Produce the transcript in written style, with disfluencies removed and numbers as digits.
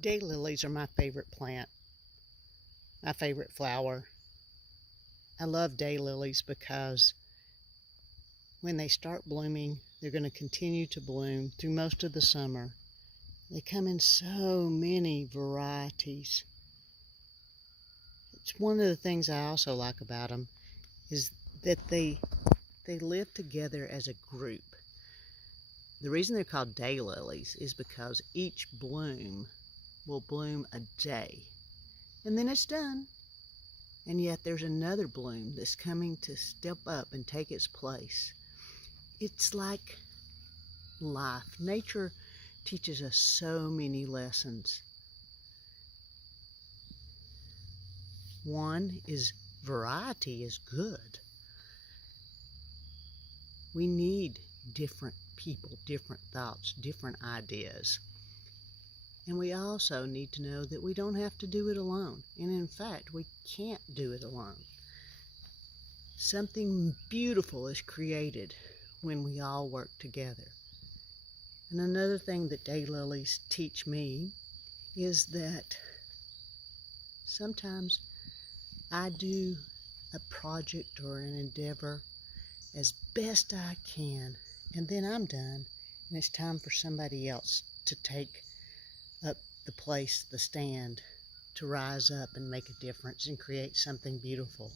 Daylilies are my favorite plant, my favorite flower. I love daylilies because when they start blooming, they're going to continue to bloom through most of the summer. They come in so many varieties. It's one of the things I also like about them is that they live together as a group. The reason they're called daylilies is because each bloom will bloom a day, and then it's done. And yet there's another bloom that's coming to step up and take its place. It's like life. Nature teaches us so many lessons. One is variety is good. We need different people, different thoughts, different ideas. And we also need to know that we don't have to do it alone. And in fact, we can't do it alone. Something beautiful is created when we all work together. And another thing that daylilies teach me is that sometimes I do a project or an endeavor as best I can, and then I'm done, and it's time for somebody else to take up the place, the stand, to rise up and make a difference and create something beautiful.